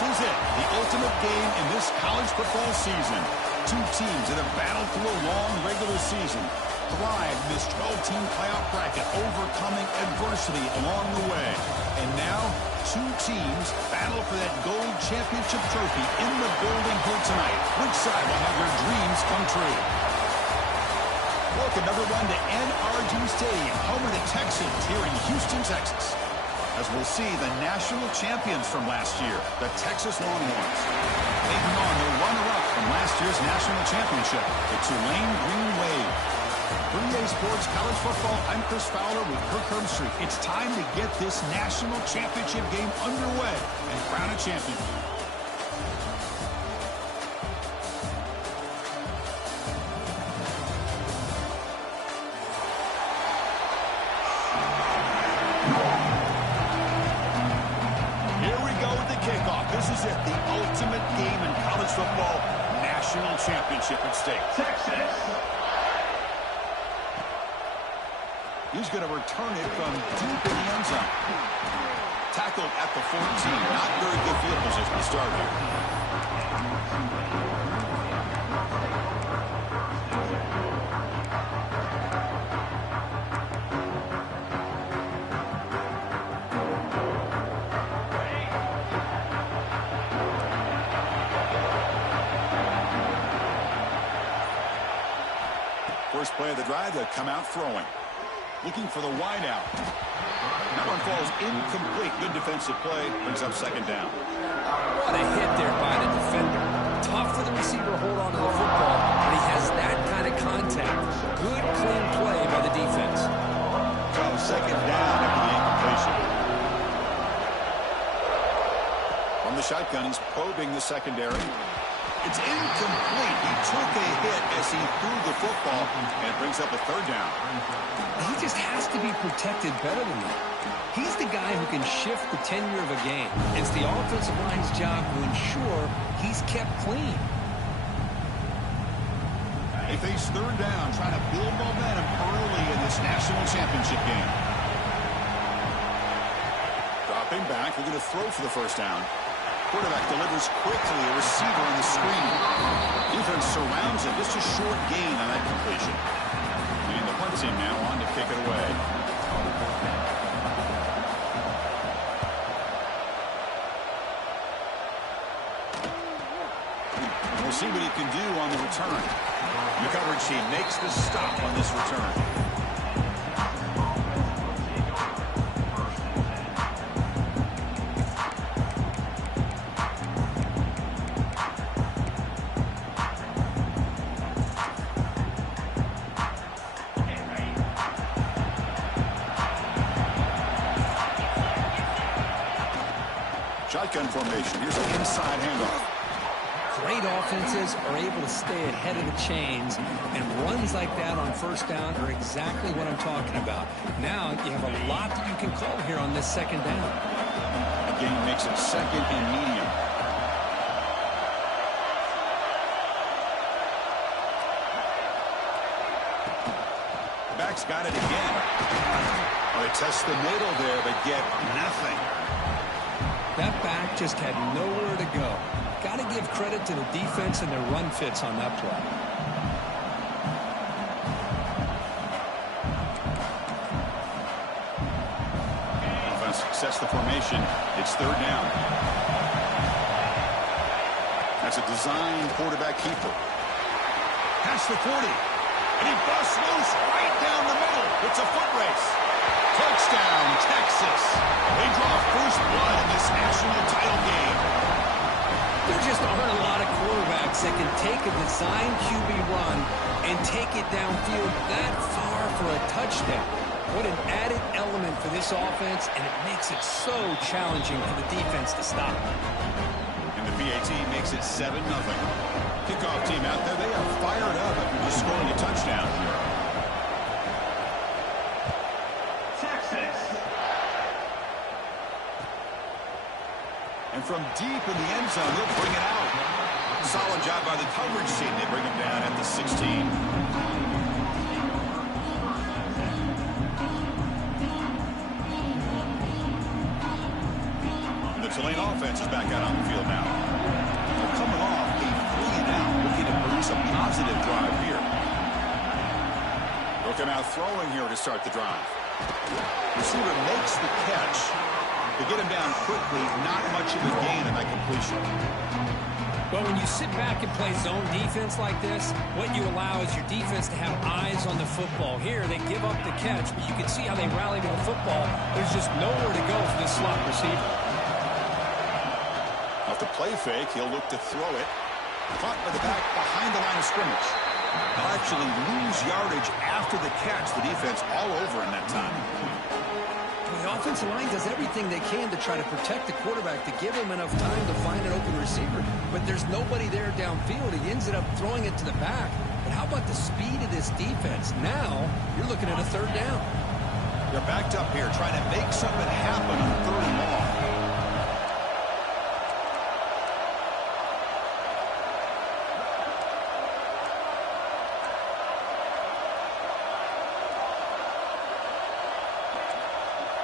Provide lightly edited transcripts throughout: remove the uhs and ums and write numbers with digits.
is it, the ultimate game in this college football season. Two teams that have battled through a long regular season, thrived in this 12-team playoff bracket, overcoming adversity along the way. And now, two teams battle for that gold championship trophy in the building here tonight. Which side will have their dreams come true? Welcome, everyone, to NRG Stadium, home of the Texans here in Houston, Texas. As we'll see the national champions from last year, the Texas Longhorns, taking on the runner-up from last year's national championship, the Tulane Green Wave. For EA Sports College Football, I'm Chris Fowler with Kirk Herbstreit. It's time to get this national championship game underway and crown a champion. This is it, the ultimate game in college football, national championship at stake. Texas. He's going to return it from deep in the end zone. Tackled at the 14. Not very good field position to start here. First play of the drive, they'll come out throwing. Looking for the wide out. That one falls incomplete. Good defensive play. Brings up second down. What a hit there by the defender. Tough for the receiver to hold on to the football, but he has that kind of contact. Good, clean play by the defense. So second down after the incompletion. From the shotgun, he's probing the secondary. It's incomplete. He took a hit as he threw the football and brings up a third down. He just has to be protected better than that. He's the guy who can shift the tenure of a game. It's the offensive line's job to ensure he's kept clean. They face third down, trying to build momentum early in this national championship game. Dropping back, they're going to throw for the first down. Quarterback delivers quickly, a receiver on the screen. Defense surrounds him. Just a short gain on that completion. And the punt team now on to kick it away. We'll see what he can do on the return. The coverage team makes the stop on this return. Shotgun formation. Here's an inside handoff. Great offenses are able to stay ahead of the chains, and runs like that on first down are exactly what I'm talking about. Now you have a lot that you can call here on this second down. The game makes it second and medium. Back's got it again. Well, they test the middle there, but get nothing. That back just had nowhere to go. Got to give credit to the defense and their run fits on that play. Offense sets the formation. It's third down. That's a design quarterback keeper. Past the 40. And he busts loose right down the middle. It's a foot race. Touchdown, Texas. They draw first blood in this national title game. There just aren't a lot of quarterbacks that can take a design QB run and take it downfield that far for a touchdown. What an added element for this offense, and it makes it so challenging for the defense to stop. And the PAT makes it 7-0. Kickoff team out there, they are fired up after just scoring a touchdown. And from deep in the end zone, they'll bring it out. Solid job by the coverage team. They bring him down at the 16. On the The Tulane offense is back out on the field now. They're coming off a 3-and-out, looking to produce a positive drive here. Looking out throwing here to start the drive. Receiver makes the catch. To get him down quickly, not much of a gain in that completion. Well, when you sit back and play zone defense like this, what you allow is your defense to have eyes on the football. Here, they give up the catch, but you can see how they rally to the football. There's just nowhere to go for this slot receiver. Off the play fake, he'll look to throw it. Caught by the back behind the line of scrimmage. They'll actually lose yardage after the catch. The defense all over in that time. The offensive line does everything they can to try to protect the quarterback, to give him enough time to find an open receiver. But there's nobody there downfield. He ends up throwing it to the back. But how about the speed of this defense? Now, you're looking at a third down. They're backed up here trying to make something happen on third and long.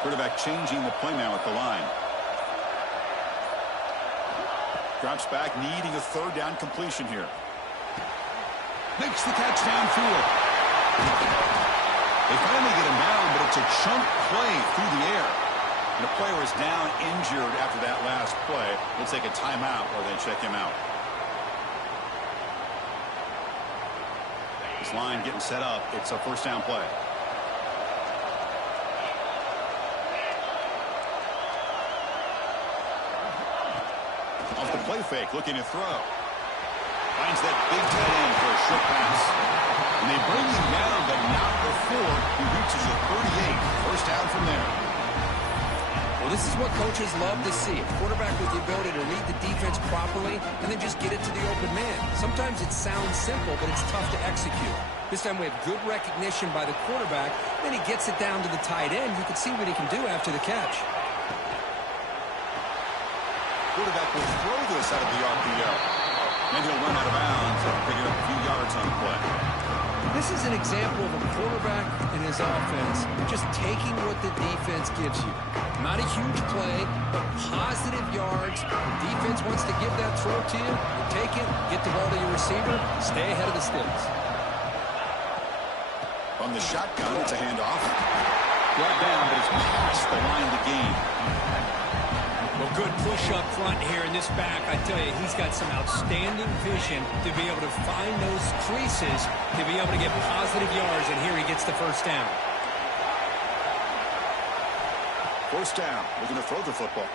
Quarterback changing the play now at the line. Drops back, needing a third down completion here. Makes the catch downfield. They finally get him down, but it's a chunk play through the air. And the player is down injured after that last play. We'll take a timeout or they check him out. This line getting set up. It's a first down play. Off the play fake, looking to throw. Finds that big tight end for a short pass. And they bring him down, but not before he reaches the 38. First down from there. Well, this is what coaches love to see. A quarterback with the ability to read the defense properly and then just get it to the open man. Sometimes it sounds simple, but it's tough to execute. This time we have good recognition by the quarterback. Then he gets it down to the tight end. You can see what he can do after the catch. Quarterback will throw this out of the RPO. And he'll run out of bounds after picking up a few yards on the play. This is an example of a quarterback and his offense just taking what the defense gives you. Not a huge play, but positive yards. The defense wants to give that throw to you. You take it, get the ball to your receiver, stay ahead of the sticks. From the shotgun, it's a handoff. Brought down, but it's past the line of the game. Well, good push up front here in this back. I tell you, he's got some outstanding vision to be able to find those creases, to be able to get positive yards, and here he gets the first down. First down. Looking to throw the football.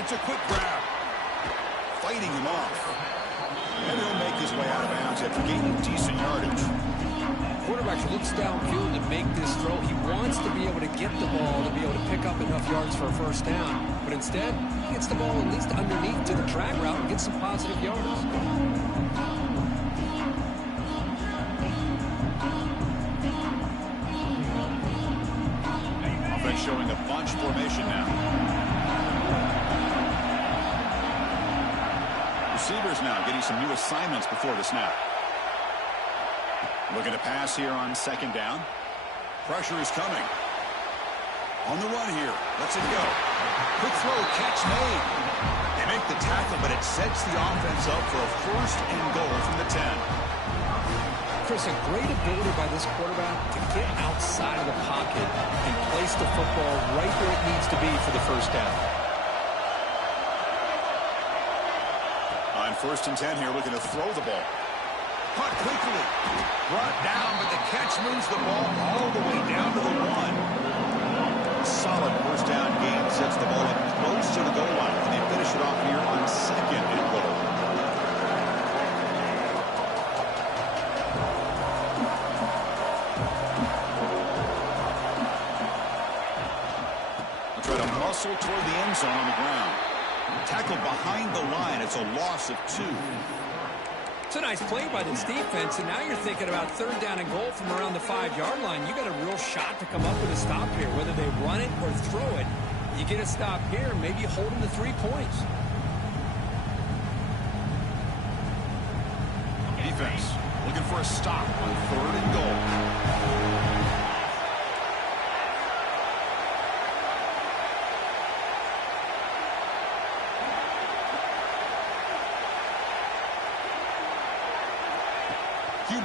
It's a quick grab. Fighting him off. And he'll make his way out of bounds after gaining decent yardage. Quarterback looks downfield to make this throw. He wants to be able to get the ball to be able to pick up enough yards for a first down. But instead, he gets the ball at least underneath to the drag route and gets some positive yards. Offense showing a bunch formation now. Receivers now getting some new assignments before the snap. Looking to pass here on second down. Pressure is coming. On the run here. Lets it go. Quick throw, catch made. They make the tackle, but it sets the offense up for a first and goal from the 10. Chris, a great ability by this quarterback to get outside of the pocket and place the football right where it needs to be for the first down. On first and 10 here, looking to throw the ball. Caught quickly. Brought down, but the catch moves the ball all the way down to the 1. Solid first down gain sets the ball up close to the goal line. And they finish it off here on second and goal. They'll try to muscle toward the end zone on the ground. Tackled behind the line. It's a loss of 2. It's a nice play by this defense, and now you're thinking about third down and goal from around the 5-yard line. You got a real shot to come up with a stop here, whether they run it or throw it. You get a stop here, maybe you hold them to 3 points. Defense looking for a stop on third and goal.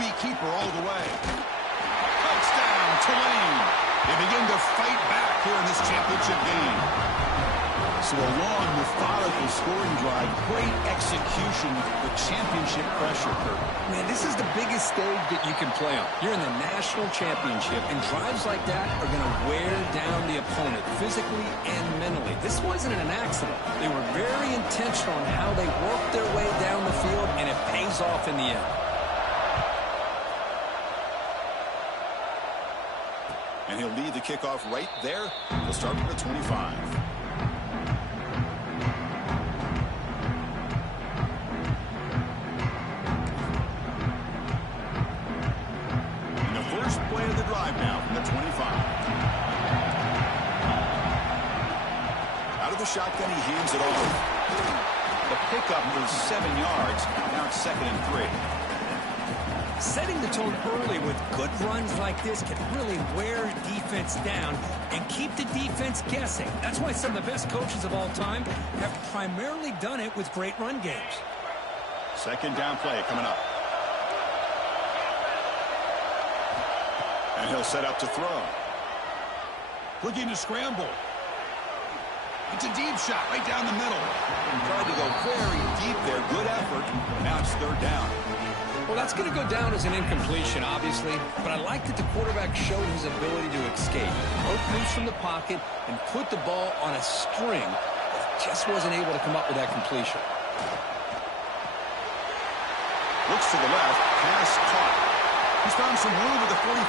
QB keeper all the way. Touchdown, Tulane. They begin to fight back here in this championship game. So a long, methodical scoring drive. Great execution with championship pressure, Kurt. Man, this is the biggest stage that you can play on. You're in the national championship, and drives like that are going to wear down the opponent physically and mentally. This wasn't an accident. They were very intentional on how they worked their way down the field, and it pays off in the end. And he'll lead the kickoff right there. He'll start from the 25. And the first play of the drive now from the 25. Out of the shotgun, he hands it off. The pickup was 7 yards. Now it's 2nd and 3. Setting the tone early with good runs like this can really wear defense down and keep the defense guessing. That's why some of the best coaches of all time have primarily done it with great run games. 2nd down play coming up. And he'll set up to throw. Looking to scramble. It's a deep shot right down the middle. And tried to go very deep there. Good effort. Now it's 3rd down. Well, that's going to go down as an incompletion, obviously, but I like that the quarterback showed his ability to escape. Broke loose from the pocket and put the ball on a string, but just wasn't able to come up with that completion. Looks to the left, pass caught. He's found some room at the 45.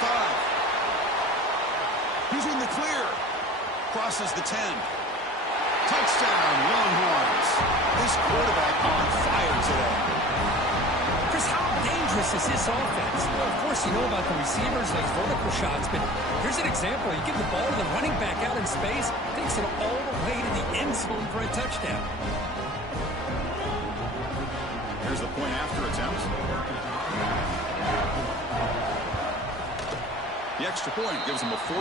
He's in the clear. Crosses the 10. Touchdown, Longhorns. This quarterback on fire today. Chris, how dangerous is this offense? Well, of course, you know about the receivers, those vertical shots, but here's an example. You give the ball to the running back out in space, takes it all the way to the end zone for a touchdown. Here's the point after attempt. The extra point gives them a 14-7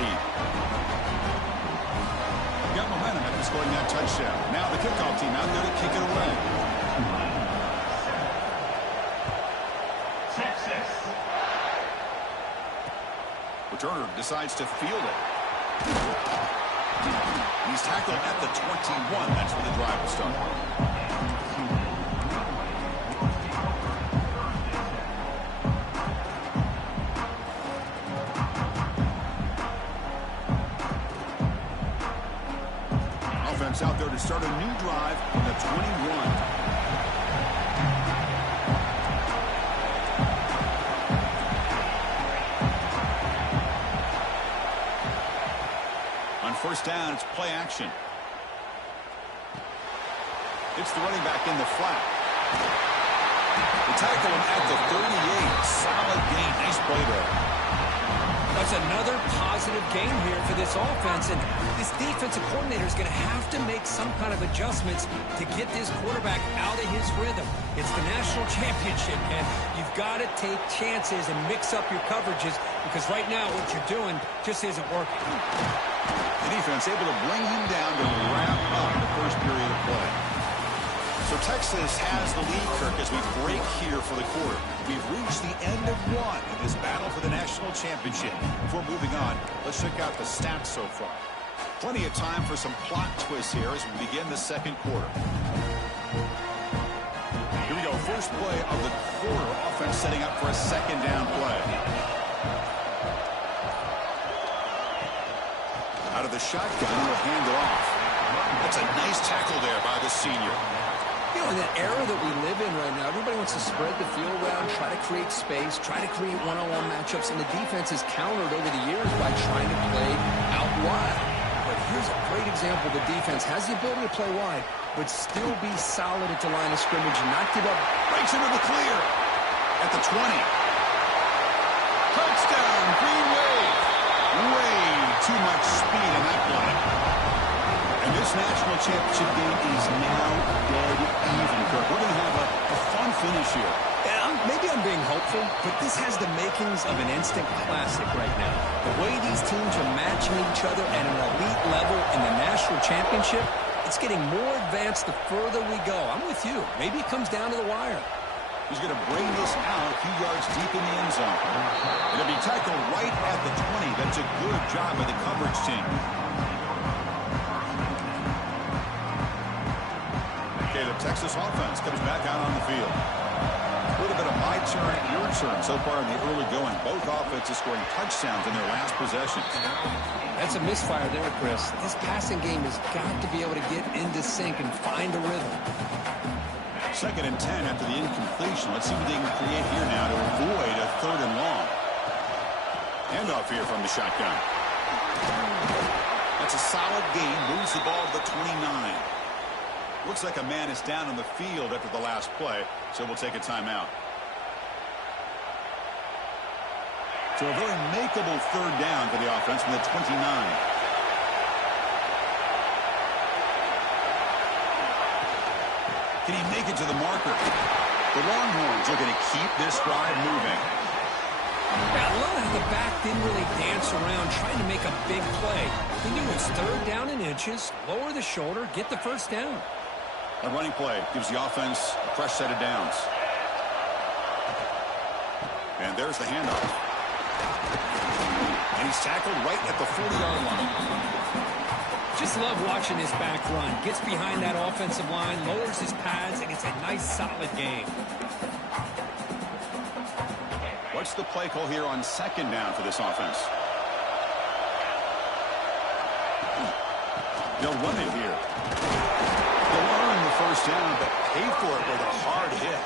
lead. Got momentum after scoring that touchdown. Now the kickoff team out there to kick it away. Returner decides to field it. He's tackled at the 21. That's where the drive will start. Offense out there to start a new drive from the 21. First down, it's play action. It's the running back in the flat. They tackle him at the 38. Solid gain. Nice play there. That's another positive game here for this offense, and this defensive coordinator is going to have to make some kind of adjustments to get this quarterback out of his rhythm. It's the national championship, and you've got to take chances and mix up your coverages, because right now what you're doing just isn't working. The defense able to bring him down to wrap up the first period of play. So Texas has the lead, Kirk, as we break here for the quarter. We've reached the end of one in this battle for the national championship. Before moving on, let's check out the stats so far. Plenty of time for some plot twists here as we begin the second quarter. Here we go, first play of the quarter. Offense setting up for a 2nd down play. Out of the shotgun, he'll hand it off. That's a nice tackle there by the senior. You know, in that era that we live in right now, everybody wants to spread the field around, try to create space, try to create one-on-one matchups, and the defense has countered over the years by trying to play out wide. But here's a great example. The defense has the ability to play wide, but still be solid at the line of scrimmage and not give up. Breaks into the clear at the 20. Touchdown, Green Wave. Way too much speed in that play. And this national championship game is now dead even, Kirk. We're going to have a fun finish here. Yeah, maybe I'm being hopeful, but this has the makings of an instant classic right now. The way these teams are matching each other at an elite level in the national championship, it's getting more advanced the further we go. I'm with you. Maybe it comes down to the wire. He's going to bring this out a few yards deep in the end zone. It'll be tackled right at the 20. That's a good job by the coverage team. Okay, the Texas offense comes back out on the field. A little bit of my turn, your turn so far in the early going. Both offenses scoring touchdowns in their last possessions. That's a misfire there, Chris. This passing game has got to be able to get into sync and find a rhythm. 2nd and 10 after the incompletion. Let's see what they can create here now to avoid a 3rd and long. Handoff here from the shotgun. That's a solid gain. Moves the ball to the 29. Looks like a man is down on the field after the last play, so we'll take a timeout. So a very makeable 3rd down for the offense from the 29. Can he make it to the marker? The Longhorns are going to keep this drive moving. Yeah, I love how the back didn't really dance around trying to make a big play. He knew it was 3rd down in inches, lower the shoulder, get the 1st down. A running play gives the offense a fresh set of downs. And there's the handoff. And he's tackled right at the 40-yard line. Just love watching this back run. Gets behind that offensive line, lowers his pads, and it's a nice, solid game. What's the play call here on 2nd down for this offense? They'll run it here. They'll earn the 1st down, but pay for it with a hard hit.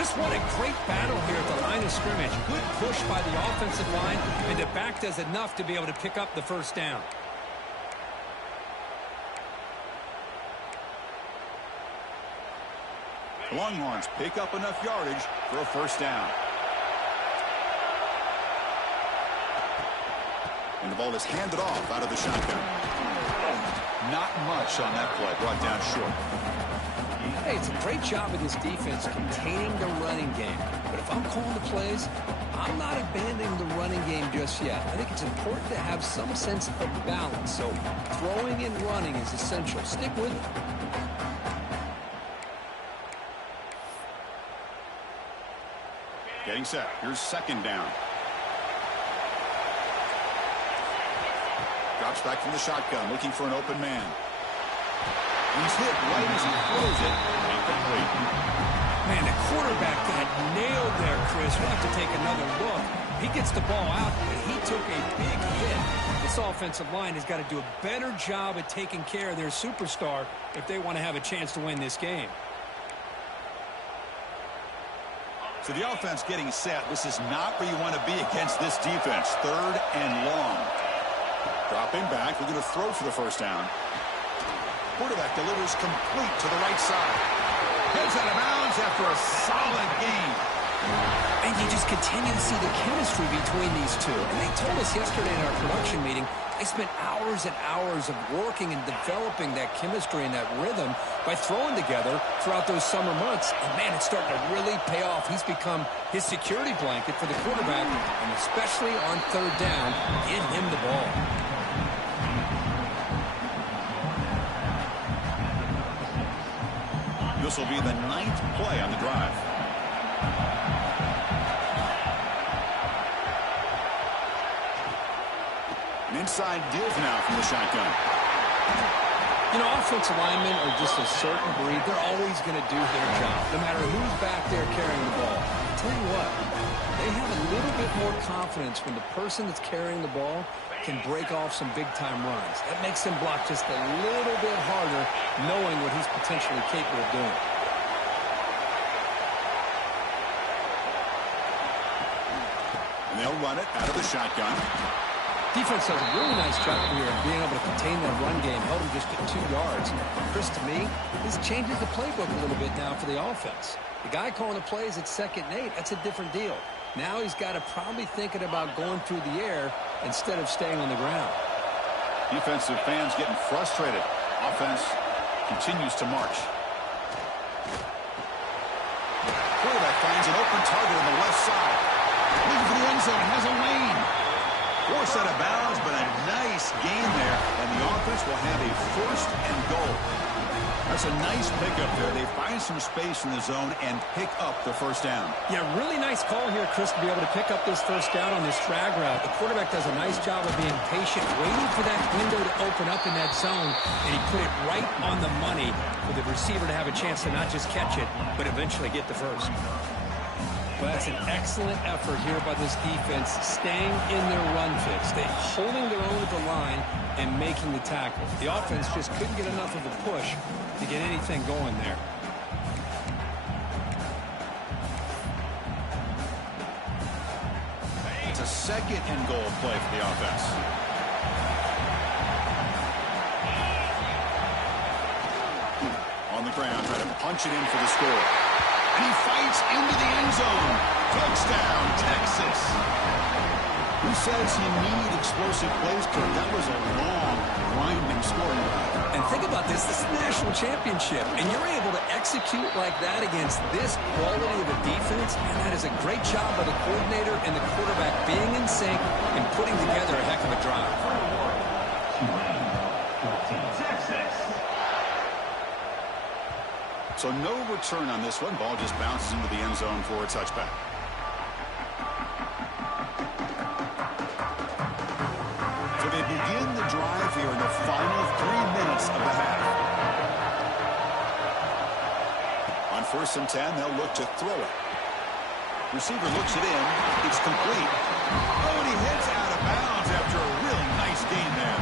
Just what a great battle here at the line of scrimmage. Good push by the offensive line, and the back does enough to be able to pick up the 1st down. The Longhorns pick up enough yardage for a 1st down. And the ball is handed off out of the shotgun. Not much on that play, brought down short. Hey, it's a great job of this defense containing the running game. But if I'm calling the plays, I'm not abandoning the running game just yet. I think it's important to have some sense of balance. So throwing and running is essential. Stick with it. Getting set. Here's 2nd down. Drops back from the shotgun, looking for an open man. He's hit right as he throws it. Incomplete. Man, the quarterback got nailed there, Chris. We'll have to take another look. He gets the ball out, but he took a big hit. This offensive line has got to do a better job at taking care of their superstar if they want to have a chance to win this game. So the offense getting set. This is not where you want to be against this defense. 3rd and long. Dropping back. We're going to throw for the 1st down. Quarterback delivers complete to the right side. Heads out of bounds after a solid game. And you just continue to see the chemistry between these two. And they told us yesterday in our production meeting, they spent hours and hours of working and developing that chemistry and that rhythm by throwing together throughout those summer months. And, man, it's starting to really pay off. He's become his security blanket for the quarterback, and especially on 3rd down, give him the ball. This will be the 9th play on the drive. An inside div now from the shotgun. You know, offensive linemen are just a certain breed. They're always going to do their job, no matter who's back there carrying the ball. I'll tell you what, they have a little bit more confidence when the person that's carrying the ball can break off some big-time runs. That makes them block just a little bit harder, knowing what he's potentially capable of doing. And they'll run it out of the shotgun. Defense does a really nice job here of being able to contain that run game, held him just at 2 yards. Chris, to me, this changes the playbook a little bit now for the offense. The guy calling the plays at 2nd and 8, that's a different deal. Now he's got to probably thinking about going through the air instead of staying on the ground. Defensive fans getting frustrated. Offense continues to march. Quarterback finds an open target on the left side. Looking for the end zone, has a lane. Forced out of bounds, but a nice gain there, and the offense will have a 1st and goal. That's a nice pickup there. They find some space in the zone and pick up the first down. Yeah, really nice call here, Chris, to be able to pick up this first down on this drag route. The quarterback does a nice job of being patient, waiting for that window to open up in that zone, and he put it right on the money for the receiver to have a chance to not just catch it, but eventually get the first. Well, that's an excellent effort here by this defense, staying in their run fix. They're holding their own at the line and making the tackle. The offense just couldn't get enough of a push to get anything going there. It's a second and goal play for the offense. On the ground, trying to punch it in for the score. And he fights into the end zone. Touchdown, Texas. Who says you need explosive plays, Kurt? That was a long, grinding scoring drive. And think about this. This is a national championship, and you're able to execute like that against this quality of a defense, and that is a great job by the coordinator and the quarterback being in sync and putting together a heck of a drive. So no return on this one. Ball just bounces into the end zone for a touchback. So they begin the drive here in the final 3 minutes of the half. On 1st and 10, they'll look to throw it. Receiver looks it in. It's complete. Oh, and he hits out of bounds after a really nice gain there.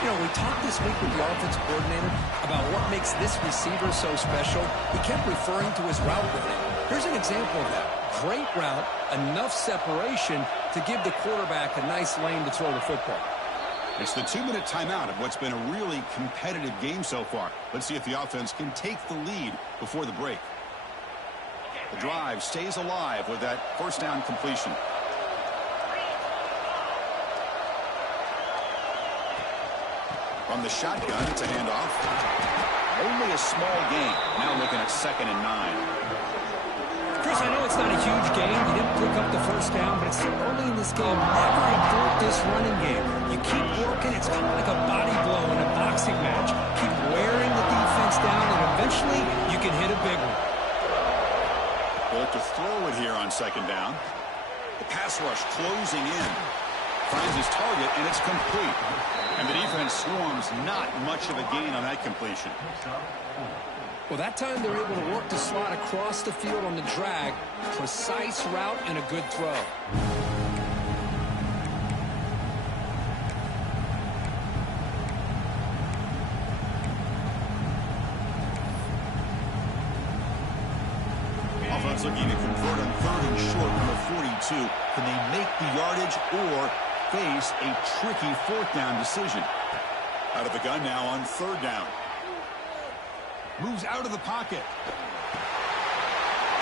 You know, we talked this week with the offensive coordinator about what makes this receiver so special. He kept referring to his route running. Here's an example of that. Great route, enough separation to give the quarterback a nice lane to throw the football. It's the 2-minute timeout of what's been a really competitive game so far. Let's see if the offense can take the lead before the break. The drive stays alive with that first down completion. From the shotgun, it's a handoff. Only a small gain. Now looking at 2nd and 9. Chris, I know it's not a huge game. You didn't pick up the first down, but it's still early in this game. Never abort this running game. You keep working. It's kind of like a body blow in a boxing match. Keep wearing the defense down, and eventually you can hit a big one. They'll look to throw it here on 2nd down. The pass rush closing in. Finds his target, and it's complete. And the defense swarms, not much of a gain on that completion. Well, that time they're able to work the slot across the field on the drag. Precise route and a good throw. Offense looking to convert on 3rd and short from the 42. Can they make the yardage or face a tricky 4th down decision? Out of the gun now on 3rd down. Moves out of the pocket.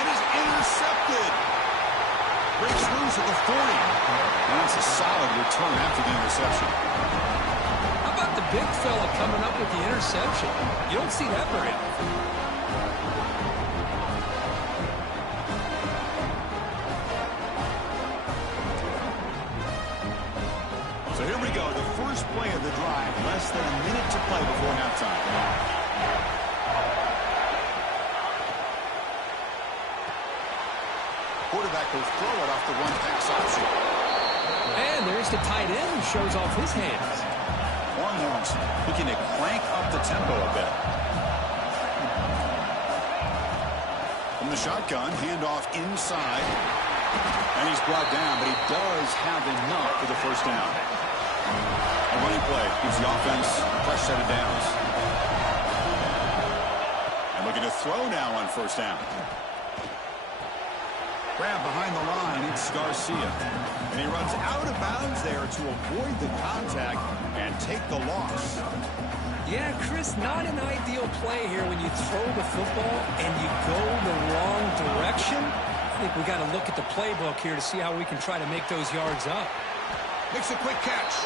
And is intercepted. Breaks loose at the 40. And that's a solid return after the interception. How about the big fella coming up with the interception? You don't see that very often. So here we go, the first play of the drive, less than a minute to play before halftime. Quarterback will throw it off the one-pass option. And there's the tight end who shows off his hands. Longhorns looking to crank up the tempo a bit. From the shotgun, handoff inside. And he's brought down, but he does have enough for the first down. A running play gives the offense a fresh set of downs. And looking to throw now on 1st down. Grab behind the line, it's Garcia. And he runs out of bounds there to avoid the contact and take the loss. Yeah, Chris, not an ideal play here when you throw the football and you go the wrong direction. I think we got to look at the playbook here to see how we can try to make those yards up. Makes a quick catch.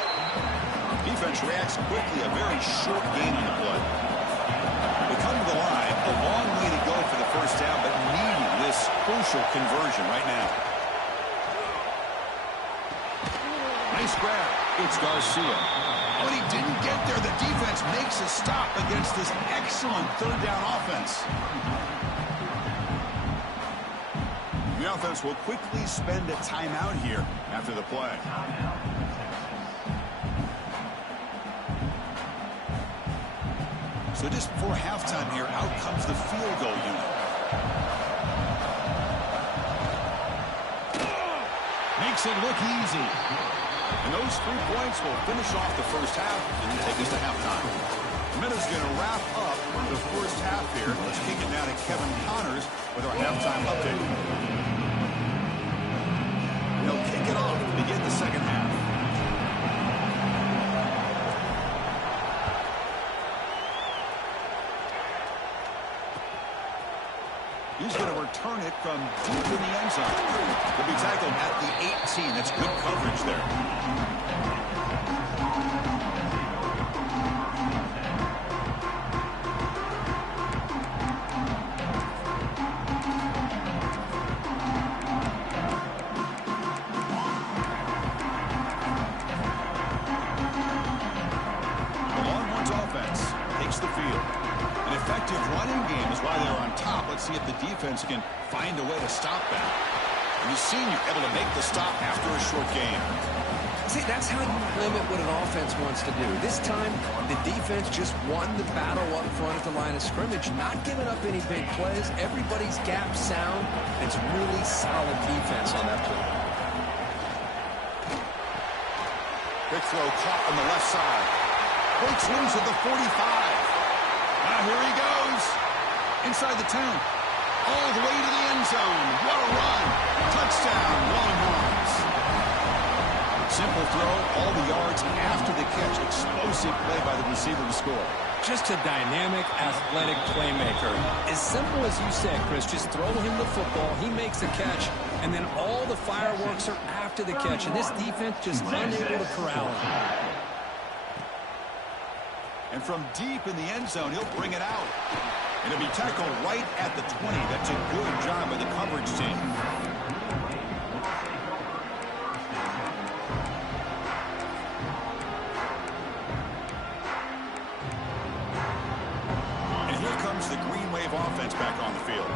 Defense reacts quickly, a very short gain on the play. They come to the line, a long way to go for the first down, but needing this crucial conversion right now. Nice grab. It's Garcia. When he didn't get there, the defense makes a stop against this excellent third down offense. The offense will quickly spend a timeout here after the play. So just before halftime here, out comes the field goal unit. Makes it look easy. And those 3 points will finish off the first half and take us to halftime. Minutes going to wrap up the first half here. Let's kick it down to Kevin Connors with our halftime update. He'll kick it off to begin the second half. He's going to return it from deep in the end zone. He'll be tackled at the 18. That's good coverage there. The Longhorns offense takes the field. An effective running game is why they're on top. Let's see if the defense can find a way to stop that. And you've seen you're able to make the stop after a short game. See, that's how you limit what an offense wants to do. This time, the defense just won the battle up front at the line of scrimmage, not giving up any big plays. Everybody's gap sound. It's really solid defense on that play. Big throw caught on the left side. Breaks loose at the 45. Now here he goes. Inside the 10. All the way to the end zone. What a run. Touchdown, Longhorns. Simple throw, all the yards after the catch. Explosive play by the receiver to score. Just a dynamic, athletic playmaker. As simple as you said, Chris, just throw him the football, he makes a catch, and then all the fireworks are after the catch. And this defense just unable to corral him. And from deep in the end zone, he'll bring it out. And it'll be tackled right at the 20. That's a good job by the coverage team. And here comes the Green Wave offense back on the field.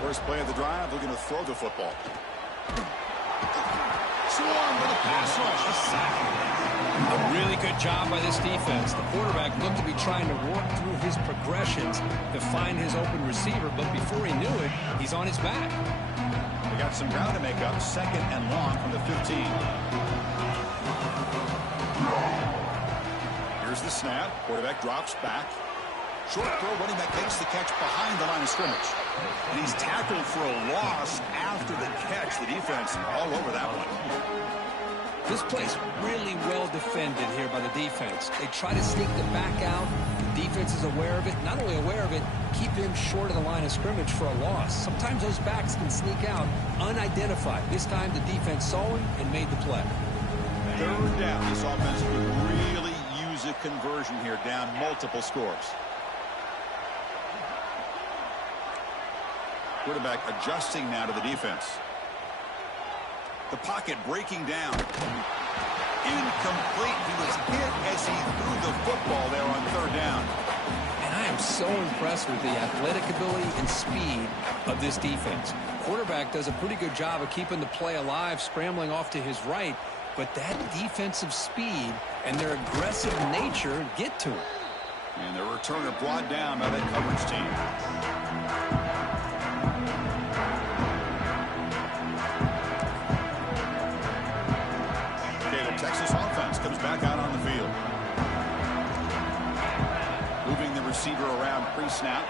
First play of the drive, looking to throw the football. Swarm with a pass rush, a sack. A really good job by this defense. The quarterback looked to be trying to work through his progressions to find his open receiver, but before he knew it, he's on his back. They got some ground to make up, 2nd and long from the 15. Here's the snap. Quarterback drops back. Short throw, running back makes the catch behind the line of scrimmage. And he's tackled for a loss after the catch. The defense all over that one. This play's really well defended here by the defense. They try to sneak the back out. The defense is aware of it. Not only aware of it, keep him short of the line of scrimmage for a loss. Sometimes those backs can sneak out unidentified. This time the defense saw him and made the play. Third down. This offense could really use a conversion here, down multiple scores. Quarterback adjusting now to the defense. The pocket breaking down. Incomplete. He was hit as he threw the football there on third down. And I am so impressed with the athletic ability and speed of this defense. Quarterback does a pretty good job of keeping the play alive, scrambling off to his right, but that defensive speed and their aggressive nature get to him. And the returner brought down by that coverage team. Texas offense comes back out on the field. Moving the receiver around pre-snap.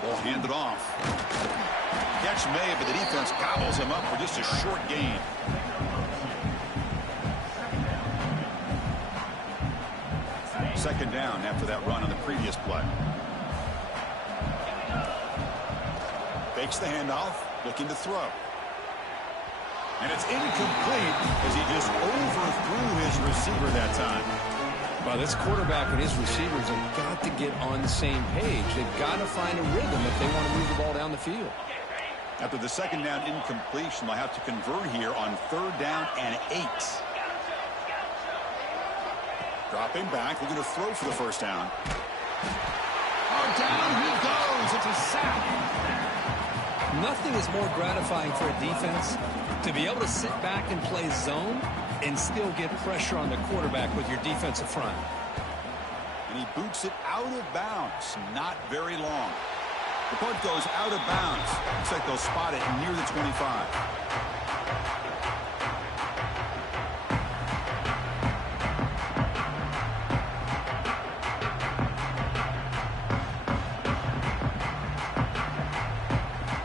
Ball handed off. Catch made, but the defense gobbles him up for just a short gain. Second down after that run on the previous play. Fakes the handoff, looking to throw. And it's incomplete as he just overthrew his receiver that time. Well, this quarterback and his receivers have got to get on the same page. They've got to find a rhythm if they want to move the ball down the field. After the second down incompletion, they'll have to convert here on 3rd down and 8. Dropping back, looking to throw for the first down. Oh, down he goes. It's a sack. Nothing is more gratifying for a defense to be able to sit back and play zone and still get pressure on the quarterback with your defensive front. And he boots it out of bounds. Not very long. The punt goes out of bounds. Looks like they'll spot it near the 25.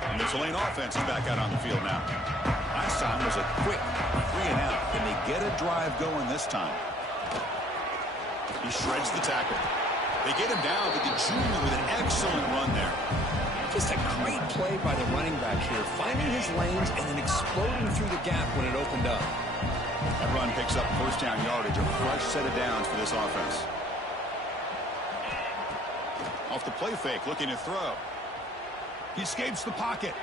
And the Tulane offense is back out on the field now. Last time was a quick 3-and-out. Can they get a drive going this time? He shreds the tackle. They get him down, but the junior with an excellent run there. Just a great play by the running back here, finding his lanes and then exploding through the gap when it opened up. That run picks up first down yardage, a fresh set of downs for this offense. Off the play fake, looking to throw. He escapes the pocket.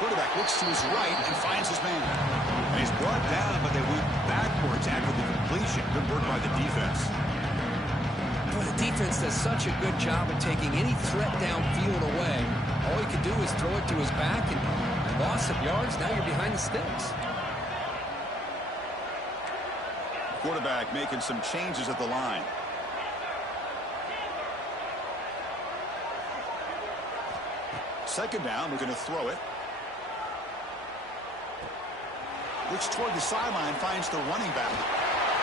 Quarterback looks to his right and finds his man. And he's brought down, but they went backwards after the completion. Good work by the defense. Boy, the defense does such a good job of taking any threat downfield away. All he could do is throw it to his back, and loss of yards, now you're behind the sticks. Quarterback making some changes at the line. Second down, we're going to throw it. Looks toward the sideline, finds the running back.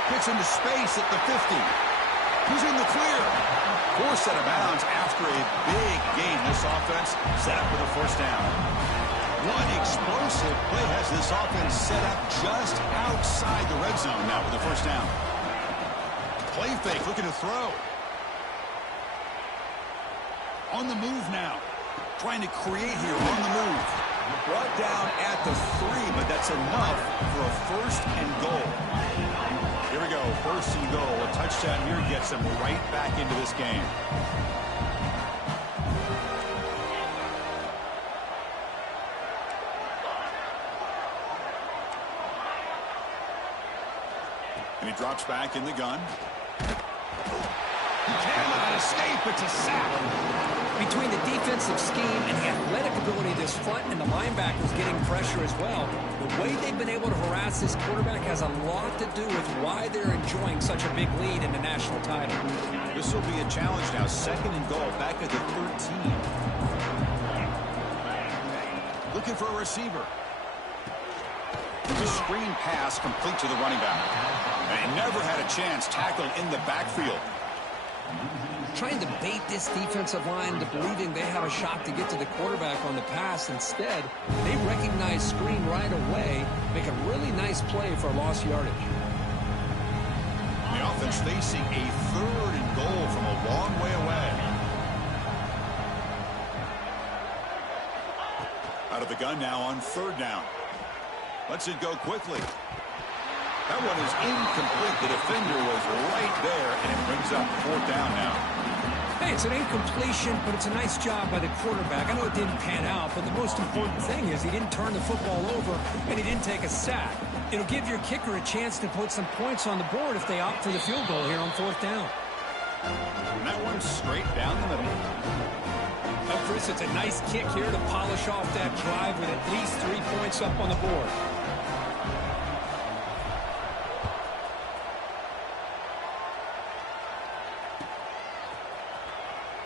Gets into space at the 50. He's in the clear. Forced out of bounds after a big gain. This offense set up with a first down. One explosive play has this offense set up just outside the red zone now with a first down. Play fake, looking to throw. On the move now. Trying to create here on the move. Brought down at the 3, but that's enough for a first and goal. Here we go, first and goal. A touchdown here gets them right back into this game. And he drops back in the gun. He cannot escape. It's a sack. Between the defensive scheme and the athletic ability of this front and the linebackers getting pressure as well, the way they've been able to harass this quarterback has a lot to do with why they're enjoying such a big lead in the national title. This will be a challenge now. Second and goal, back at the 13. Looking for a receiver. The screen pass complete to the running back. And he never had a chance tackled in the backfield. Trying to bait this defensive line to believing they have a shot to get to the quarterback on the pass. Instead, they recognize screen right away, make a really nice play for lost yardage. The offense facing a third and goal from a long way away. Out of the gun now on third down. Lets it go quickly. That one is incomplete. The defender was right there, and it brings up fourth down now. Hey, it's an incompletion, but it's a nice job by the quarterback. I know it didn't pan out, but the most important thing is he didn't turn the football over, and he didn't take a sack. It'll give your kicker a chance to put some points on the board if they opt for the field goal here on fourth down. And that one's straight down the middle. Now, Chris, it's a nice kick here to polish off that drive with at least 3 points up on the board.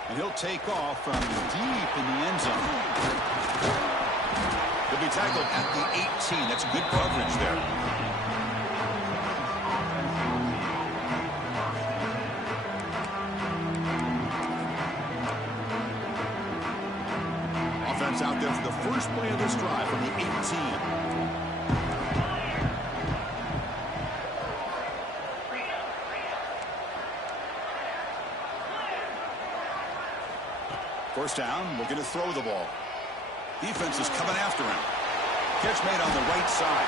And he'll take off from deep in the end zone. He'll be tackled at the 18. That's good coverage there. Offense out there for the first play of this drive from the 18. First down, looking to throw the ball. Defense is coming after him. Catch made on the right side.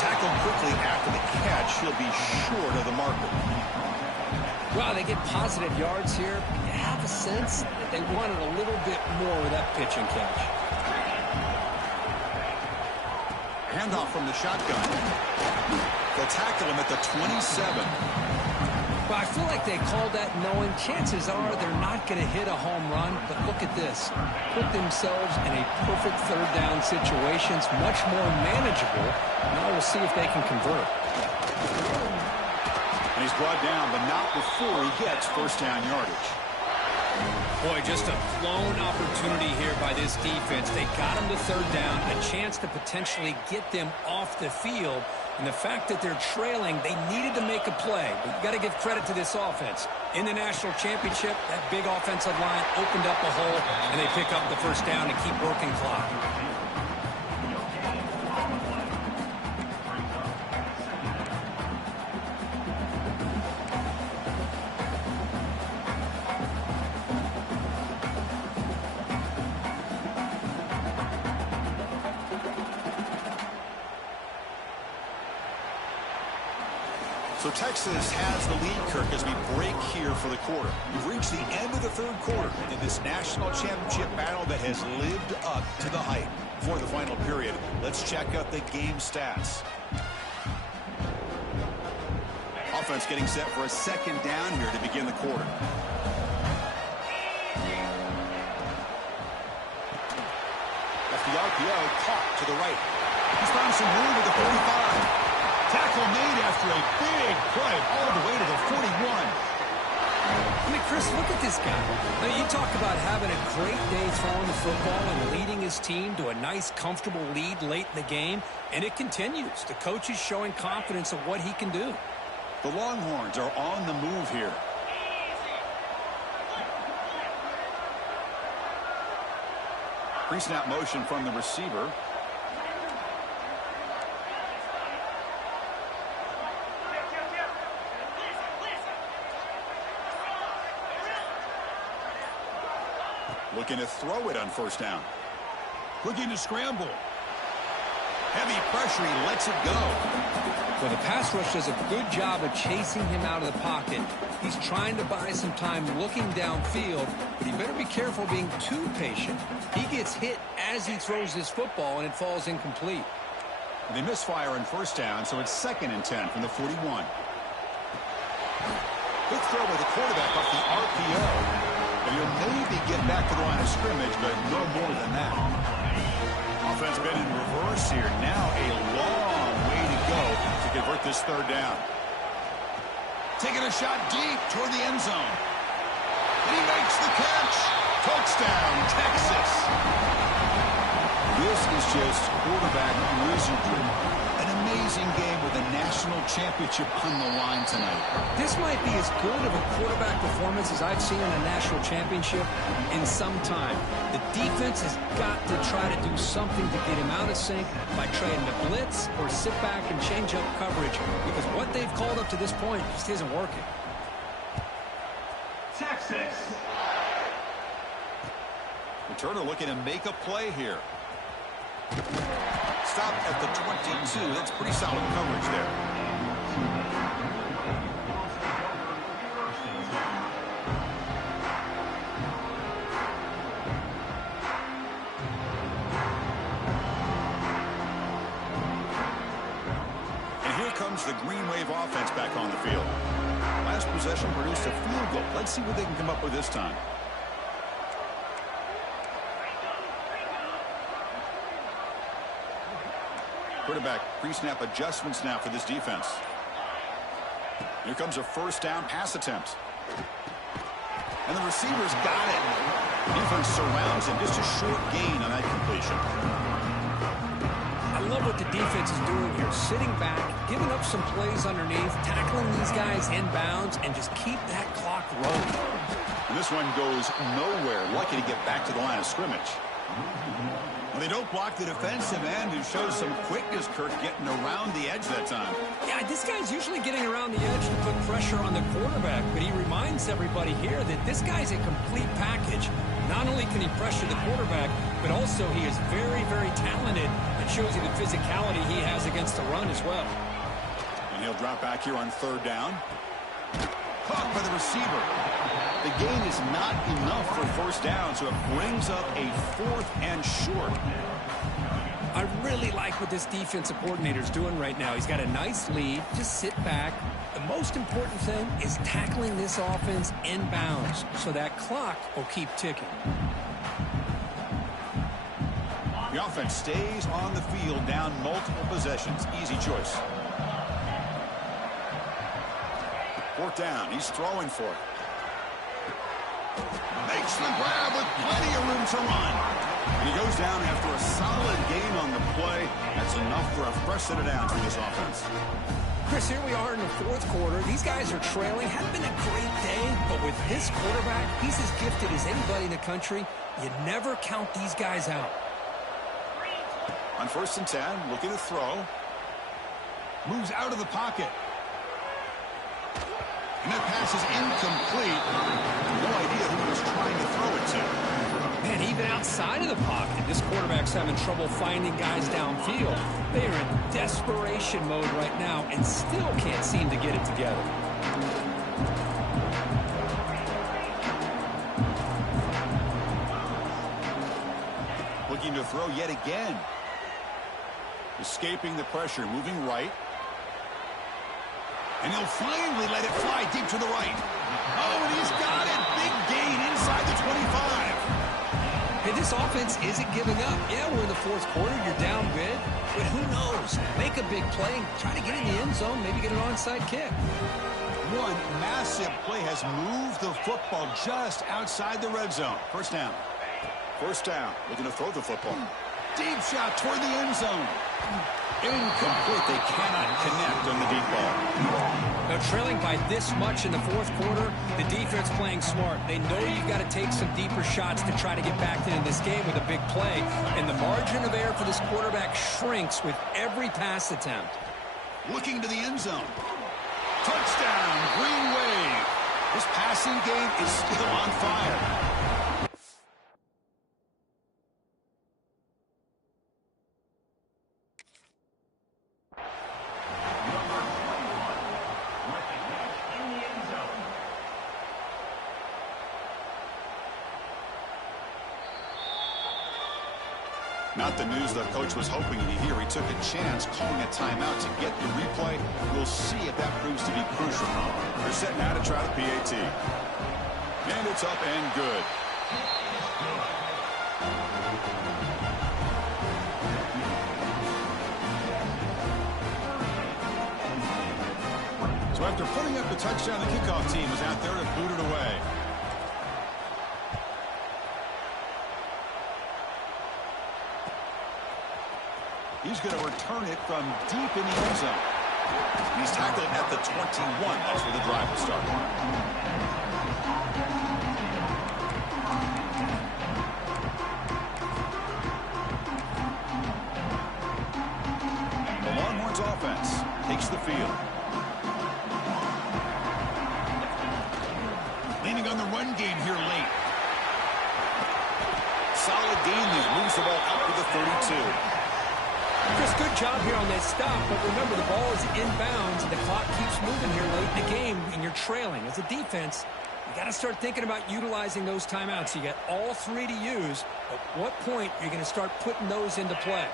Tackled quickly after the catch. He'll be short of the marker. Well, they get positive yards here. You have a sense that they wanted a little bit more with that pitch and catch. Handoff from the shotgun. They'll tackle him at the 27. Well, I feel like they called that knowing chances are they're not going to hit a home run. But look at this. Put themselves in a perfect third down situation. It's much more manageable. Now we'll see if they can convert. And he's brought down, but not before he gets first down yardage. Boy, just a blown opportunity here by this defense. They got him to third down, a chance to potentially get them off the field. And the fact that they're trailing, they needed to make a play. But you got to give credit to this offense. In the national championship, that big offensive line opened up a hole, and they pick up the first down and keep working clock. So Texas has the lead, Kirk, as we break here for the quarter. We've reached the end of the third quarter in this national championship battle that has lived up to the hype. For the final period, let's check out the game stats. Offense getting set for a second down here to begin the quarter. That's the RPO caught to the right. He's found some room at the 45. Tackle made after a big play all the way to the 41. I mean, Chris, look at this guy. I mean, you talk about having a great day throwing the football and leading his team to a nice, comfortable lead late in the game, and it continues. The coach is showing confidence of what he can do. The Longhorns are on the move here. Pre-snap motion from the receiver. Looking to throw it on first down. Looking to scramble. Heavy pressure, he lets it go. Well, the pass rush does a good job of chasing him out of the pocket. He's trying to buy some time looking downfield, but he better be careful being too patient. He gets hit as he throws this football, and it falls incomplete. And they misfire on first down, so it's 2nd and 10 from the 41. Good throw by the quarterback off the RPO. And you'll maybe get back to the line of scrimmage, but no more than that. Offense been in reverse here. Now a long way to go to convert this third down. Taking a shot deep toward the end zone. And he makes the catch. Touchdown, Texas. This is just quarterback wizardry. An amazing game with a national championship on the line tonight. This might be as good of a quarterback performance as I've seen in a national championship in some time. The defense has got to try to do something to get him out of sync by trying to blitz or sit back and change up coverage, because what they've called up to this point just isn't working. Texas. Returner looking to make a play here. Stop at the 22. That's pretty solid coverage there. And here comes the Green Wave offense back on the field. Last possession produced a field goal. Let's see what they can come up with this time. Quarterback pre-snap adjustments now for this defense. Here comes a first down pass attempt. And the receiver's got it. The defense surrounds him. Just a short gain on that completion. I love what the defense is doing here. Sitting back, giving up some plays underneath, tackling these guys inbounds, and just keep that clock rolling. And this one goes nowhere. Lucky to get back to the line of scrimmage. Well, they don't block the defensive end, who shows some quickness, Kirk, getting around the edge that time. Yeah, this guy's usually getting around the edge to put pressure on the quarterback, but he reminds everybody here that this guy's a complete package. Not only can he pressure the quarterback, but also he is very, very talented. It shows you the physicality he has against the run as well. And he'll drop back here on third down. caught by the receiver. The gain is not enough for first down, so it brings up a 4th and short. I really like what this defensive coordinator is doing right now. He's got a nice lead. Just sit back. The most important thing is tackling this offense inbounds so that clock will keep ticking. The offense stays on the field, down multiple possessions. Easy choice. 4th down. He's throwing for it. Makes the grab with plenty of room to run. And he goes down after a solid gain on the play. That's enough for a fresh set of downs for this offense. Chris, here we are in the 4th quarter. These guys are trailing. Hadn't been a great day, but with this quarterback, he's as gifted as anybody in the country. You never count these guys out. On 1st and 10, looking to throw. Moves out of the pocket. And that pass is incomplete. No idea who he was trying to throw it to. Man, even outside of the pocket, this quarterback's having trouble finding guys downfield. They are in desperation mode right now and still can't seem to get it together. Looking to throw yet again. Escaping the pressure, moving right. And he'll finally let it fly deep to the right. Oh, and he's got it. Big gain inside the 25. Hey, this offense isn't giving up. Yeah, we're in the 4th quarter. You're down big. But who knows? Make a big play. Try to get in the end zone. Maybe get an onside kick. One massive play has moved the football just outside the red zone. 1st down. 1st down. Looking to throw the football. Deep shot toward the end zone. Incomplete. They cannot connect on the deep ball. Now, trailing by this much in the 4th quarter, the defense playing smart. They know you've got to take some deeper shots to try to get back into this game with a big play. And the margin of error for this quarterback shrinks with every pass attempt. Looking to the end zone. Touchdown, Green Wave. This passing game is still on fire. Not the news the coach was hoping to hear. He took a chance calling a timeout to get the replay. We'll see if that proves to be crucial. They're setting out to try the PAT. And it's up and good. So after putting up the touchdown, the kickoff team is out there to boot it away. He's going to return it from deep in the end zone. He's tackled at the 21. That's where the drive will start. The Longhorns offense takes the field. Leaning on the run game here late. Solid gain there. Moves the ball out to the 32. Chris, good job here on that stop, but remember the ball is inbounds and the clock keeps moving here late in the game and you're trailing. As a defense, you got to start thinking about utilizing those timeouts. You got all 3 to use. At what point are you going to start putting those into play?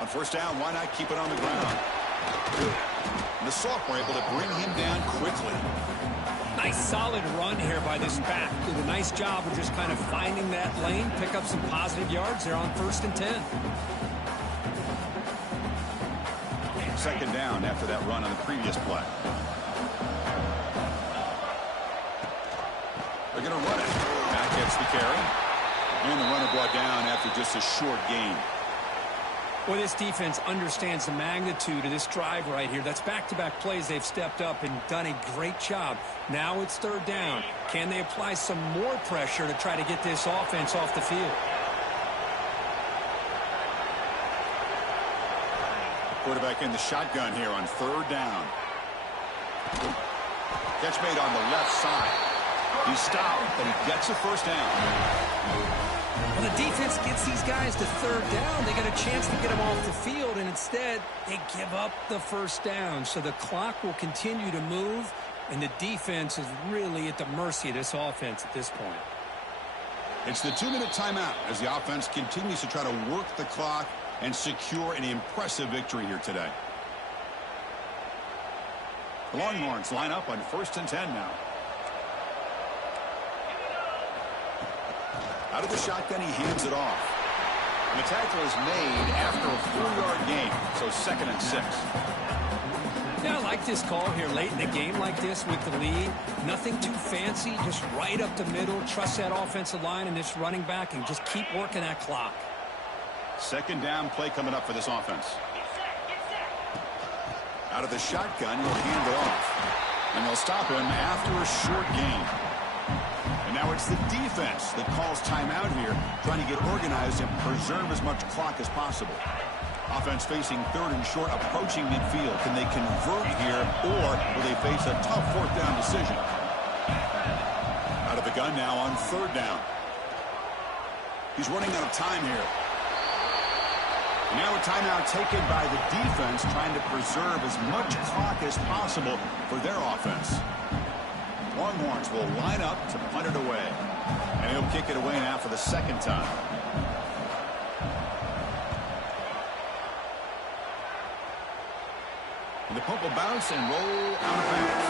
On 1st down, why not keep it on the ground? And the sophomore able to bring him down quickly. Nice solid run here by this back. Did a nice job of just kind of finding that lane, pick up some positive yards there on 1st and 10. 2nd down after that run on the previous play. They're going to run it. Back gets the carry. And the runner brought down after just a short gain. Well, this defense understands the magnitude of this drive right here. That's back-to-back plays. They've stepped up and done a great job. Now it's 3rd down. Can they apply some more pressure to try to get this offense off the field? Quarterback in the shotgun here on 3rd down. Catch made on the left side. He's stopped, but he gets a first down. Well, the defense gets these guys to third down. They got a chance to get them off the field, and instead they give up the first down. So the clock will continue to move, and the defense is really at the mercy of this offense at this point. It's the 2-minute timeout as the offense continues to try to work the clock and secure an impressive victory here today. The Longhorns line up on 1st and 10 now. Out of the shotgun, he hands it off. And the tackle is made after a 4-yard gain, so 2nd and 6. Yeah, I like this call here late in the game like this with the lead. Nothing too fancy, just right up the middle. Trust that offensive line and this running back and just keep working that clock. 2nd down play coming up for this offense. Out of the shotgun, he'll hand it off. And they'll stop him after a short gain. And now it's the defense that calls timeout here, trying to get organized and preserve as much clock as possible. Offense facing 3rd and short, approaching midfield. Can they convert here, or will they face a tough 4th down decision? Out of the gun now on 3rd down. He's running out of time here. And now a timeout taken by the defense, trying to preserve as much clock as possible for their offense. Longhorns will line up to punt it away. And he'll kick it away now for the 2nd time. And the pump will bounce and roll out of bounds.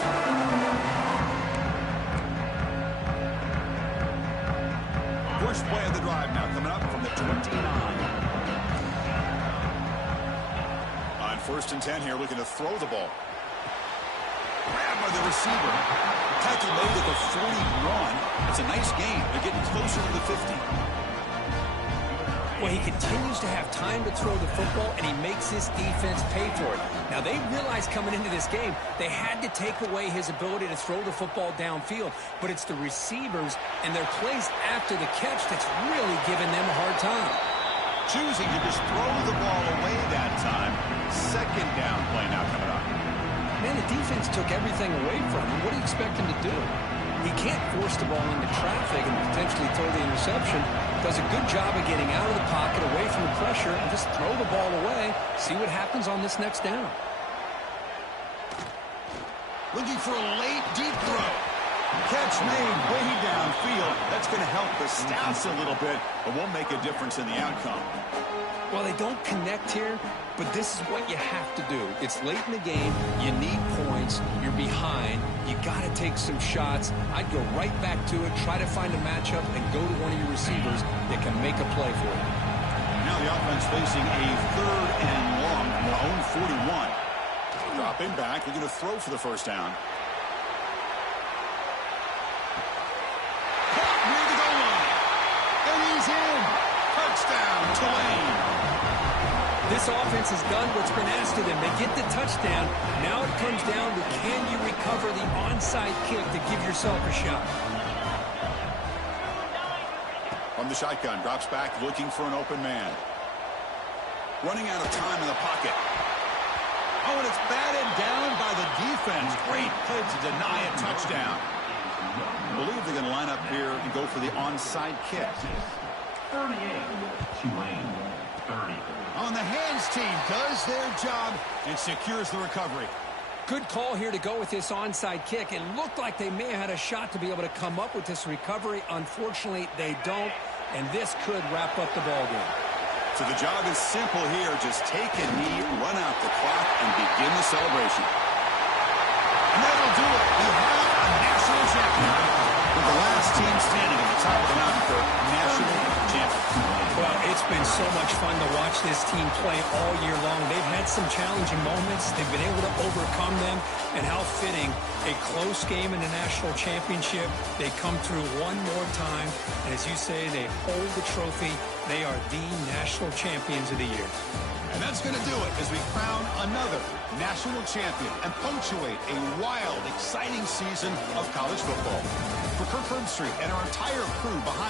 First play of the drive now coming up from the 29. On 1st and 10 here, looking to throw the ball. Grabbed by the receiver. Tackle made at the 41. It's a nice gain. They're getting closer to the 50. Well, he continues to have time to throw the football, and he makes this defense pay for it. Now, they realized coming into this game, they had to take away his ability to throw the football downfield, but it's the receivers and their plays after the catch that's really giving them a hard time. Choosing to just throw the ball away that time. 2nd down play now coming up. Man, the defense took everything away from him. What do you expect him to do? He can't force the ball into traffic and potentially throw the interception. Does a good job of getting out of the pocket, away from the pressure, and just throw the ball away. See what happens on this next down. Looking for a late deep throw. Catch made way downfield. That's going to help the stats a little bit, but won't make a difference in the outcome. Well, they don't connect here, but this is what you have to do. It's late in the game. You need points. You're behind. You got to take some shots. I'd go right back to it, try to find a matchup, and go to one of your receivers that can make a play for you. Now the offense facing a 3rd and long from their own 41. Dropping back. They're going to throw for the first down. Caught near the goal line. And he's in. Touchdown, Tulane. This offense has done what's been asked of them. They get the touchdown. Now it comes down to can you recover the onside kick to give yourself a shot. From the shotgun, drops back looking for an open man. Running out of time in the pocket. Oh, and it's batted down by the defense. Great play to deny a touchdown. I believe they're going to line up here and go for the onside kick. 38, Tulane, 30. On the hands team does their job and secures the recovery. Good call here to go with this onside kick. It looked like they may have had a shot to be able to come up with this recovery. Unfortunately, they don't, and this could wrap up the ball game. So the job is simple here. Just take a knee, run out the clock, and begin the celebration. And that'll do it. We have a national champion with the last team standing at the top of the mountain for national champions. Well, it's been so much fun to watch this team play all year long. They've had some challenging moments. They've been able to overcome them. And how fitting, a close game in the national championship. They come through one more time. And as you say, they hold the trophy. They are the national champions of the year. And that's going to do it as we crown another national champion and punctuate a wild, exciting season of college football. For Kirk Herbstreit and our entire crew behind